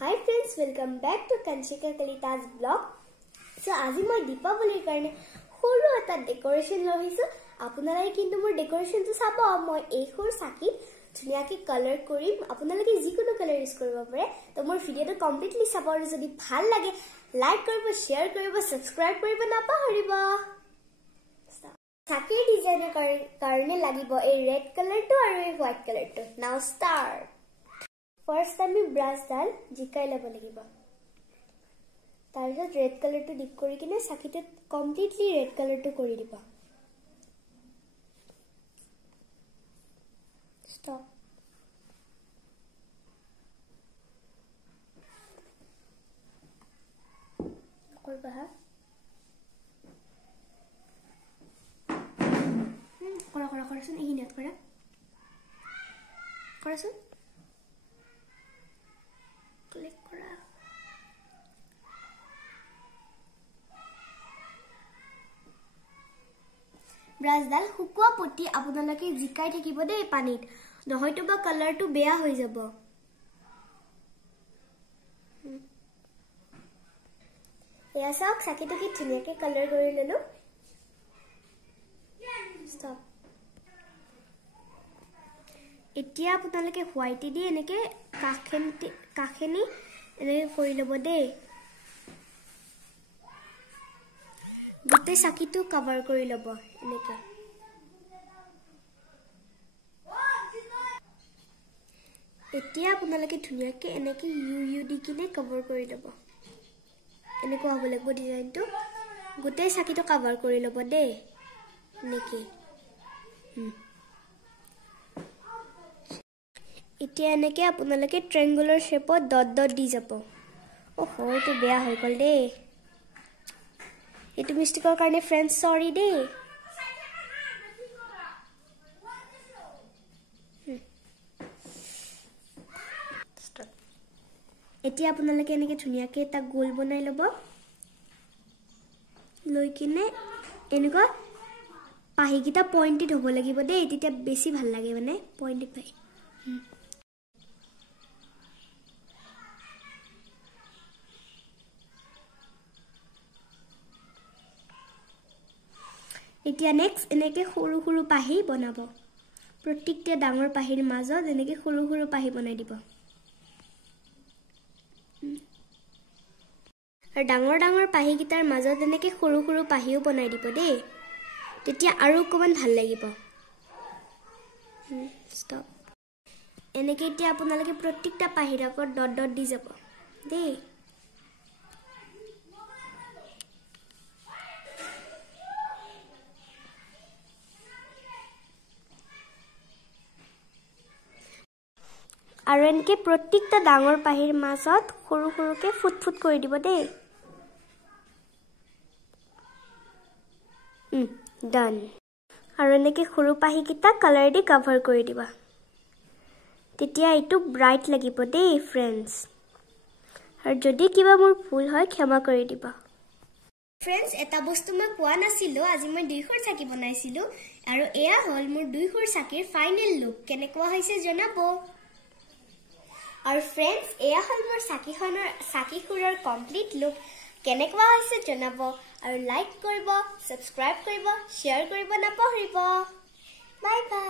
Hi friends, welcome back to Kanchika Kalita's vlog. So আজি মই দীপাৱলীৰ কাৰণে সৰু এটা ডেকোৰেশন লহিছো আপোনালোকে কিন্তু মোৰ ডেকোৰেশনটো চাব মই এই সৰু সাকি ধুনিয়াকে কালাৰ কৰিম আপোনালোকে যিকোনো কালাৰ ইউজ কৰিব পাৰে তো মোৰ ভিডিওটো কমপ্লিটলি চাব আৰু যদি ভাল লাগে লাইক কৰিব শেয়াৰ কৰিব সাবস্ক্ৰাইব কৰিব নাপাহৰিব সাকিৰ ডিজাইনৰ কাৰণে লাগিব এই ৰেড কালাৰটো আৰু এই হোৱাইট কালাৰটো নাও start First time we brush dal jikai labo lagiba tarpot red color to dip kori kine sakito completely red color to kori diba stop korba ha kora sun ei net kora sun click kora brush dal hukwa poti আপোনালোকে জিকাই থাকিব দে পানীত নহয়তো বা কালাৰটো বেয়া হৈ যাব এয়া সব সাকিটো কি ধুনিয়াকে কালাৰ কৰি ললো stop এতিয়া আপোনালোকে হোৱাইট দি এনেকে কাখেনি এনেকে কৰি লব দে গোটে সাকিটো কভাৰ কৰি লব এনেকে এতিয়া আপোনালোকে ধুনিয়াকে এনেকে ইউ দি কিনে কভাৰ কৰি লব এনেকে হ'ব লাগিব ডিজাইনটো গোটে সাকিটো কভাৰ কৰি লব দে এনেকে এতিয়া এনেকে আপোনালোকে ট্ৰায়াঙ্গুলাৰ শেপত ডট ডট দি যাব ওহো এটো বেয়া হৈ গল দে এটো মিস্টেকৰ কাৰণে ফ্ৰেন্ডস সৰি দে এতিয়া আপোনালোকে এনেকে ধুনিয়াকে এটা গোল বনাই লব লৈ কিনে এনেকুৱা পাহিকিটা পইণ্টেড হ'ব লাগিব দে তেতিয়া বেছি ভাল লাগে মানে পইণ্টেড পাই এতিয়া নেক্সট এনেকে সৰু সৰু পাহি বনাব প্ৰত্যেকটা ডাঙৰ পাহিৰ মাজত এনেকে সৰু সৰু পাহি বনাই দিব আৰু ডাঙৰ ডাঙৰ পাহি কিটাৰ মাজত এনেকে সৰু সৰু পাহিও বনাই দিব দে তেতিয়া আৰু কমান ভাল লাগিব stop এনেকে এতিয়া আপোনালোকে প্ৰত্যেকটা পাহিৰ আগত ডট ডট দি যাব দে আৰু এনেকে প্ৰত্যেকটা ডাঙৰ পাহিৰ মাজত সৰু সৰুকে ফুট কৰি দিব দে ডান আৰু এনেকে সৰু পাহি কিটা কালাৰ দি কভাৰ কৰি দিবা তেতিয়া এটো ব্ৰাইট লাগিব দে ফ্ৰেন্ডস আৰু যদি কিবা মোৰ ভুল হয় ক্ষমা কৰি দিবা ফ্ৰেন্ডস এটা বস্তু মই কোৱা নাছিলো আজি মই দুইখৰ সাকি বনাইছিলো আৰু এয়া হল মোৰ দুইখৰ সাকিৰ ফাইনেল লুক কেনেকুৱা হৈছে জনাব আৰু ফ্ৰেন্ডস এয়া হল মোৰ সাকিখনৰ কমপ্লিট লুক কেনেকুৱা হৈছে জনাব আৰু লাইক কৰিব সাবস্ক্ৰাইব কৰিব শেয়াৰ কৰিব নাপাহৰিব বাই বাই